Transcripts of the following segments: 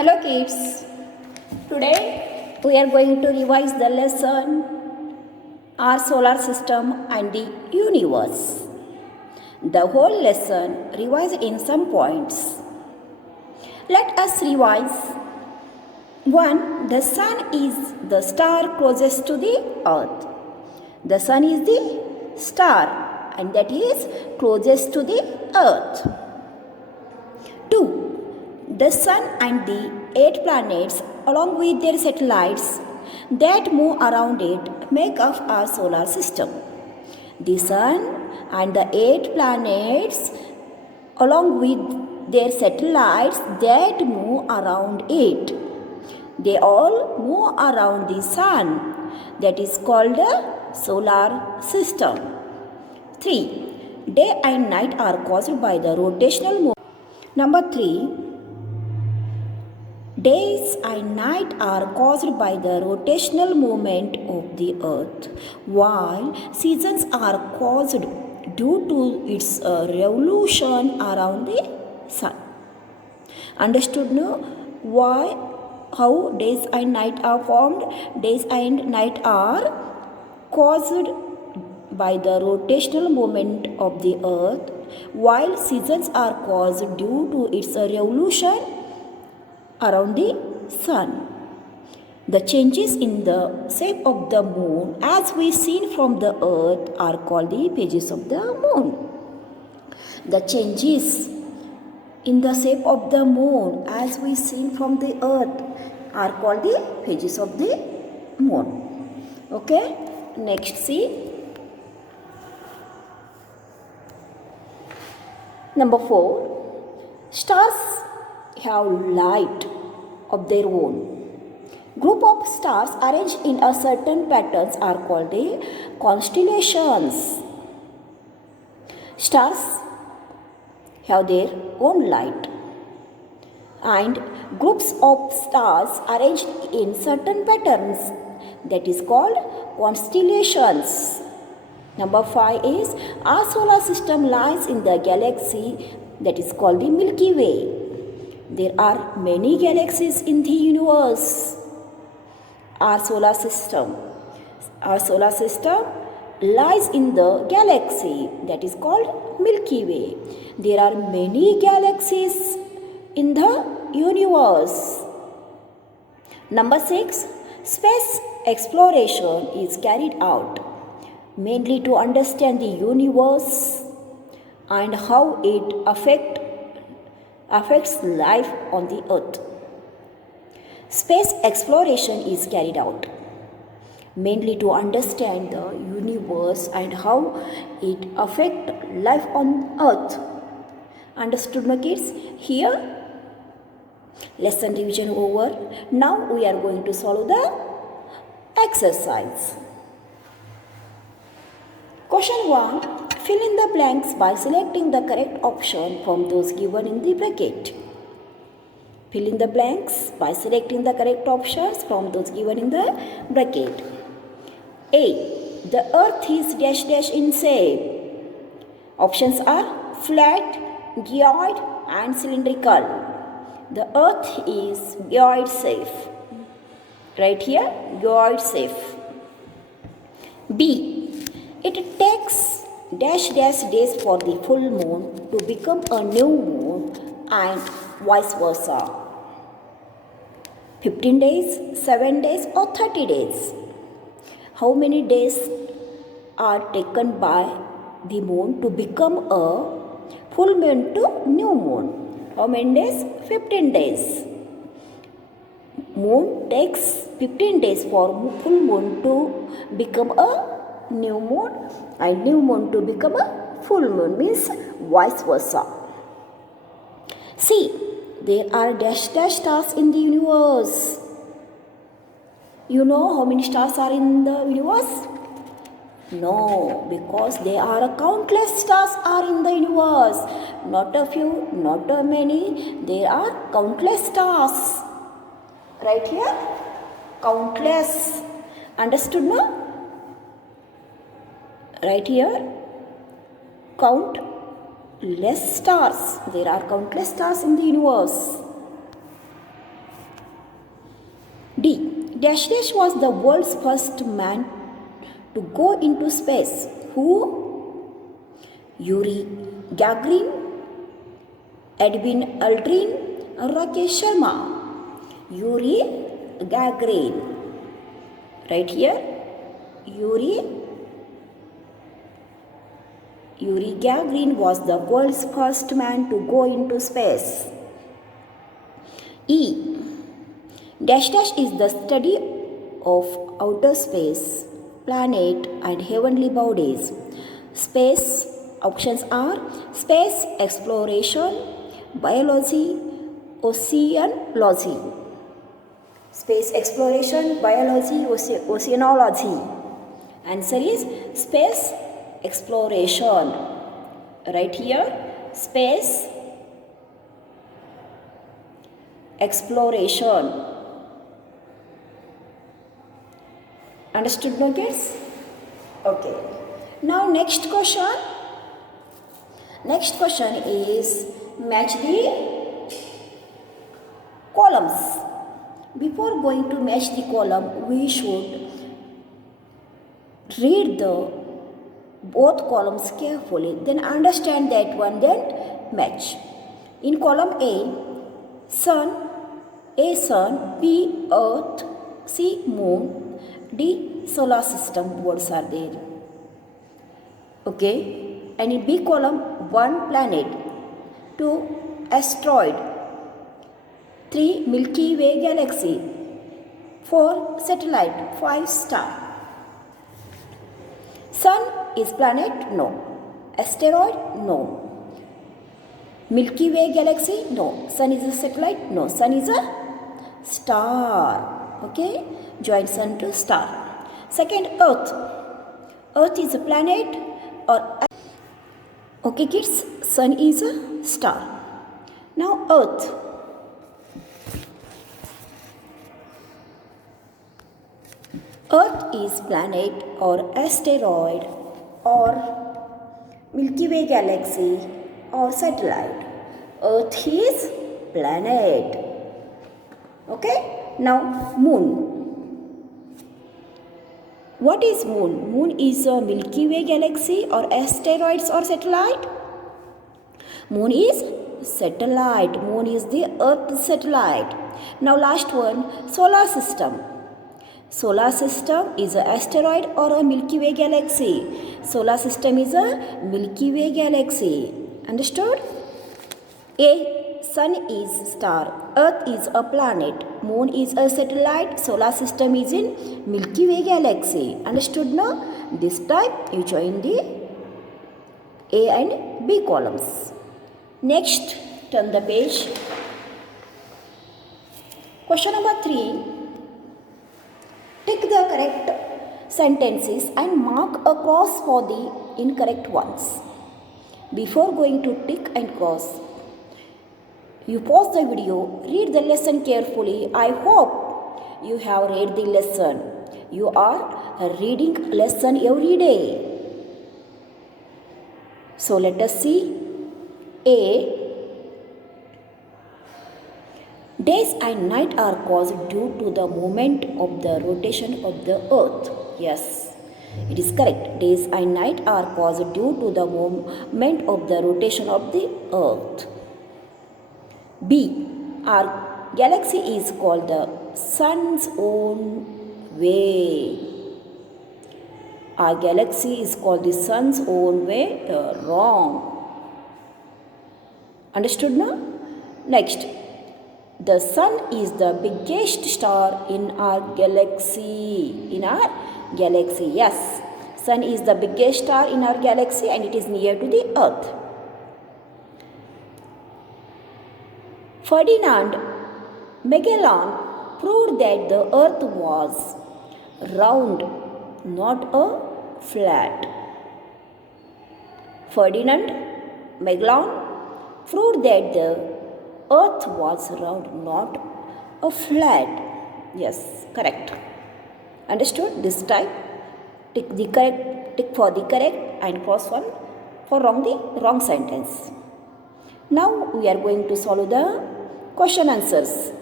Hello kids, today we are going to revise the lesson our solar system and the universe. The whole lesson revised in some points. Let us revise. 1. The sun is the star closest to the earth. The sun is the star and that is closest to the earth. 2. The sun and the 8 planets along with their satellites that move around it make up our solar system. The sun and the 8 planets along with their satellites that move around it. They all move around the sun. That is called the solar system. 3. Day and night are caused by the rotational movement. Number 3. Days and night are caused by the rotational movement of the earth, while seasons are caused due to its revolution around the sun. Understood now? How days and night are formed? Days and night are caused by the rotational movement of the earth, while seasons are caused due to its revolution around the sun. The changes in the shape of the moon as we seen from the earth are called the phases of the moon. The changes in the shape of the moon as we seen from the earth are called the phases of the moon. Okay, next see. Number 4. Stars have light of their own. Group of stars arranged in a certain patterns are called the constellations. Stars have their own light, and groups of stars arranged in certain patterns, that is called constellations. Number 5 is our solar system lies in the galaxy that is called the Milky Way. There are many galaxies in the universe. Our solar system lies in the galaxy that is called Milky Way. There are many galaxies in the universe. Number 6. Space exploration is carried out mainly to understand the universe and how it affects life on the earth. Space exploration is carried out mainly to understand the universe and how it affects life on earth. Understood, my kids? Here, lesson revision over. Now we are going to solve the exercise. Question 1. Fill in the blanks by selecting the correct option from those given in the bracket. Fill in the blanks by selecting the correct options from those given in the bracket. A. The earth is dash dash in shape. Options are flat, geoid and cylindrical. The earth is geoid shape. Right here, geoid shape. B. It takes dash dash days for the full moon to become a new moon and vice versa. 15 days, 7 days or 30 days. How many days are taken by the moon to become a full moon to new moon? How many days? 15 days. Moon takes 15 days for full moon to become a new moon and new moon to become a full moon, means vice versa. See, there are dash dash stars in the universe. You know how many stars are in the universe? No, because there are countless stars are in the universe. Not a few, not a many. There are countless stars. Right here, countless. Understood now? Right here, countless stars. There are countless stars in the universe. Dash Dash was the world's first man to go into space. Who? Yuri Gagarin, Edwin Aldrin, Rakesh Sharma. Yuri Gagarin. Right here, Yuri Gagarin was the world's first man to go into space. E. Dash Dash is the study of outer space, planet and heavenly bodies. Space options are space exploration, biology, oceanology. Space exploration, biology, oceanology. Answer is space exploration. Right here, space exploration. Understood, no kids? Okay. Now next question. Next question is match the columns. Before going to match the column, we should read the both columns carefully, then understand that one, then match. In column A, sun, B, earth, C, moon, D, solar system words are there. Okay, and in B column, 1 planet, 2 asteroid, 3 Milky Way galaxy, 4 satellite, 5 star. Sun is planet? No. Asteroid? No. Milky Way galaxy? No. Sun is a satellite? No. Sun is a star. Okay? Join sun to star. Second, earth. Earth is a planet or... Okay kids, sun is a star. Now earth. Earth is planet or asteroid or Milky Way galaxy or satellite. Earth is planet. Okay? Now moon. What is moon? Moon is a Milky Way galaxy or asteroids or satellite? Moon is satellite. Moon is the Earth satellite. Now last one, solar system. Solar system is an asteroid or a Milky Way galaxy. Solar system is a Milky Way galaxy. Understood? A. Sun is star. Earth is a planet. Moon is a satellite. Solar system is in Milky Way galaxy. Understood now? This time you join the A and B columns. Next, turn the page. Question number 3. Tick the correct sentences and mark a cross for the incorrect ones. Before going to tick and cross, you pause the video, read the lesson carefully. I hope you have read the lesson. You are reading lesson every day. So let us see. A. Days and night are caused due to the movement of the rotation of the earth. Yes, it is correct. Days and night are caused due to the movement of the rotation of the earth. B. Our galaxy is called the sun's own way. Our galaxy is called the sun's own way. Wrong. Understood now? Next. The sun is the biggest star in our galaxy. Yes. Sun is the biggest star in our galaxy and it is near to the earth. Ferdinand Magellan proved that the earth was round, not a flat. Ferdinand Magellan proved that the earth was round, not a flat. Yes, correct. Understood? This type, tick for the correct and cross one for the wrong sentence. Now we are going to solve the question answers.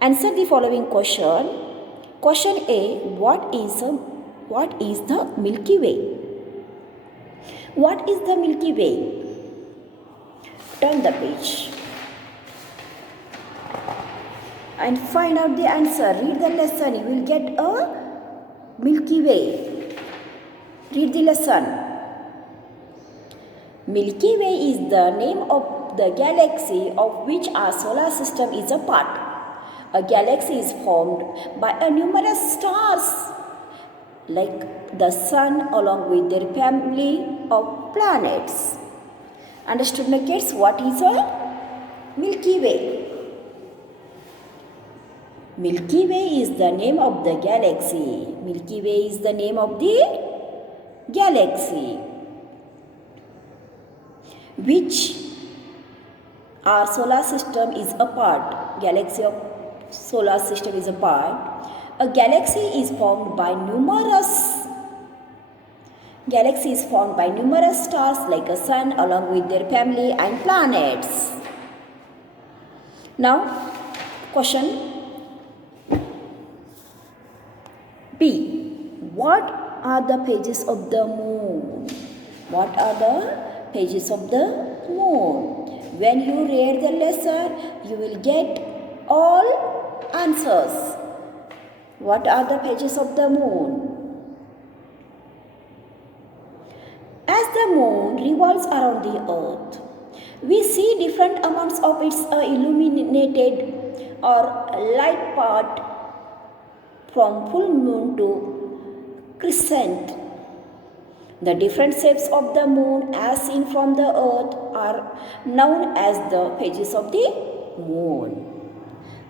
Answer the following question. Question A, what is the Milky Way? What is the Milky Way? Turn the page and find out the answer. Read the lesson. You will get a Milky Way. Read the lesson. Milky Way is the name of the galaxy of which our solar system is a part. A galaxy is formed by a numerous stars like the sun along with their family of planets. Understood, my kids? What is a Milky Way? Milky Way is the name of the galaxy. Milky Way is the name of the galaxy which our solar system is a part. Galaxy of solar system is a part. A galaxy is formed by numerous stars like a sun along with their family and planets. Now, question B. What are the phases of the moon? What are the phases of the moon? When you read the lesson, you will get all answers. What are the phases of the moon? As the moon revolves around the earth, we see different amounts of its illuminated or light part from full moon to crescent. The different shapes of the moon as seen from the earth are known as the phases of the moon.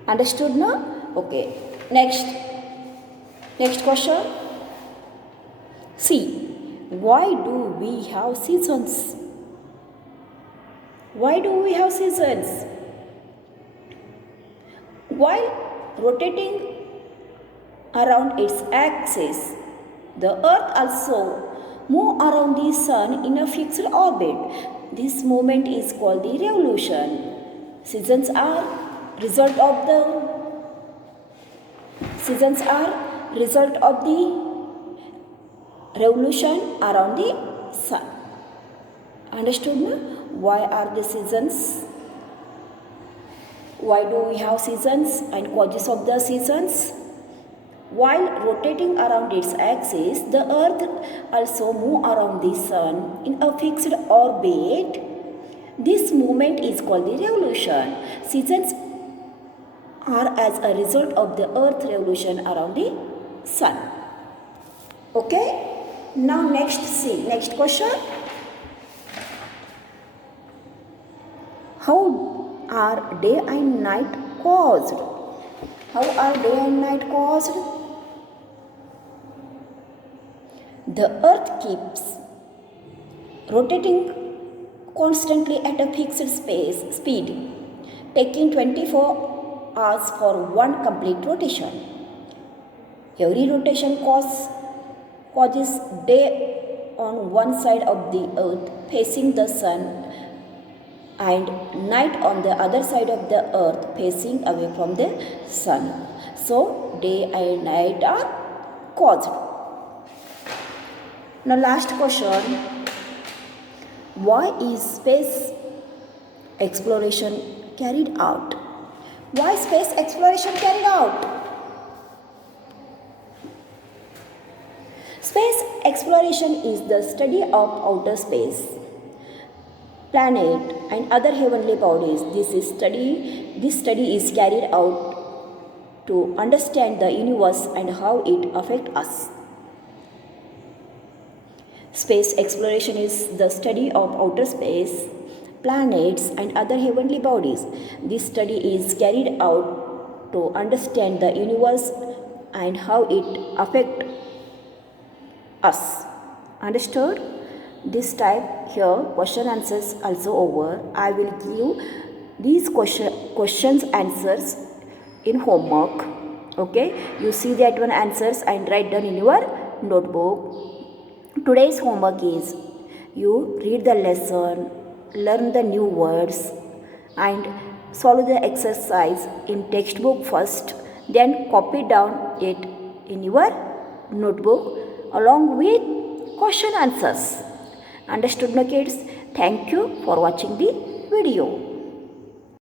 Understood now? Okay. Next question. See, why do we have seasons? Why do we have seasons? While rotating around its axis, the earth also moves around the sun in a fixed orbit. This movement is called the revolution. Seasons are result of the revolution around the sun. Understood now? Why are the seasons? Why do we have seasons and causes of the seasons? While rotating around its axis, the earth also moves around the sun in a fixed orbit. This movement is called the revolution. Seasons are as a result of the earth revolution around the sun. Okay? Now next question. How are day and night caused? How are day and night caused? The earth keeps rotating constantly at a fixed speed, taking 24 hours for one complete rotation. Every rotation causes day on one side of the earth facing the sun and night on the other side of the earth facing away from the sun. So, day and night are caused. Now, last question. Why is space exploration carried out? Why space exploration carried out? Space exploration is the study of outer space, planet and other heavenly bodies. This study is carried out to understand the universe and how it affects us. Space exploration is the study of outer space, planets and other heavenly bodies. This study is carried out to understand the universe and how it affects us. Understood? This type here question answers also over. I will give these questions answers in homework. Okay, you see that one answers and write down in your notebook. Today's homework is you read the lesson, learn the new words and solve the exercise in textbook first, then copy down it in your notebook along with question answers. Understood, no kids? Thank you for watching the video.